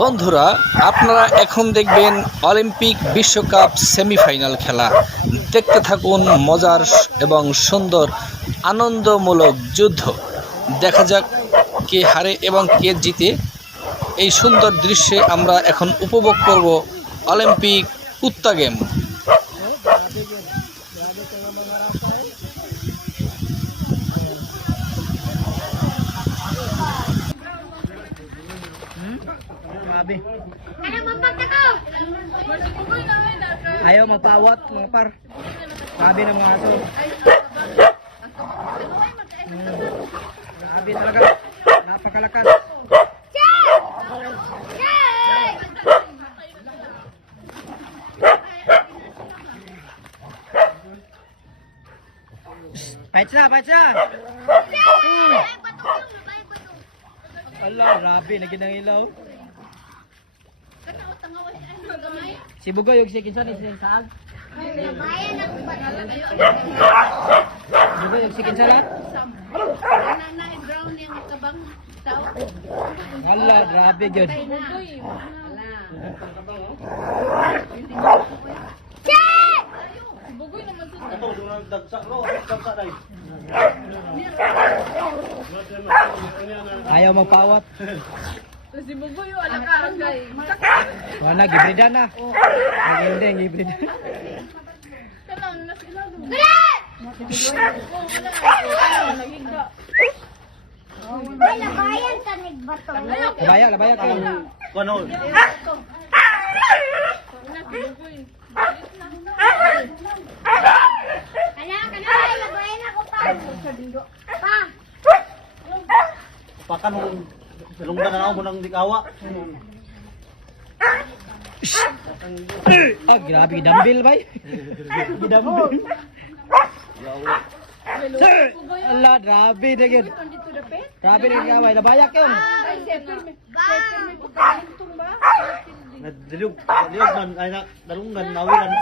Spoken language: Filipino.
বন্ধুরা, আপনারা এখন দেখবেন অলিম্পিক বিশ্বকাপ সেমিফাইনাল খেলা। দেখতে থাকুন মজার এবং সুন্দর আনন্দমূলক যুদ্ধ। দেখা যাক কে হারে এবং কে জিতে। এই সুন্দর দৃশ্যে আমরা এখন উপভোগ করব অলিম্পিক কুত্তা game. Ayaw magpawat mga par. Sabi ng mga aso. Sabi talaga. Napakalakas. Pahit na. Allah, grabe. Lagi ng ilaw. Si Bugoy yung si Kinsan is yung saag. Bugoy yung si Kinsan lang. Hala, grabe yun. Ayaw magpawat. Si Bugoy yung anak karagay. Wala, gibridan na. Hindi, gibridan. Kanang na sila. Labayan ka nagbato. Labaya ka lang. Panon. Labayan ako pa. Pa. Pakan mo. Salunggan na ako mo ng dikawa. Ah, grabe, dumbbell ba? Dumbbell. Allah, grabe na yun. Grabe na yun, kaway. Labayak yun. Nadilog man ay na dalungan nawilan.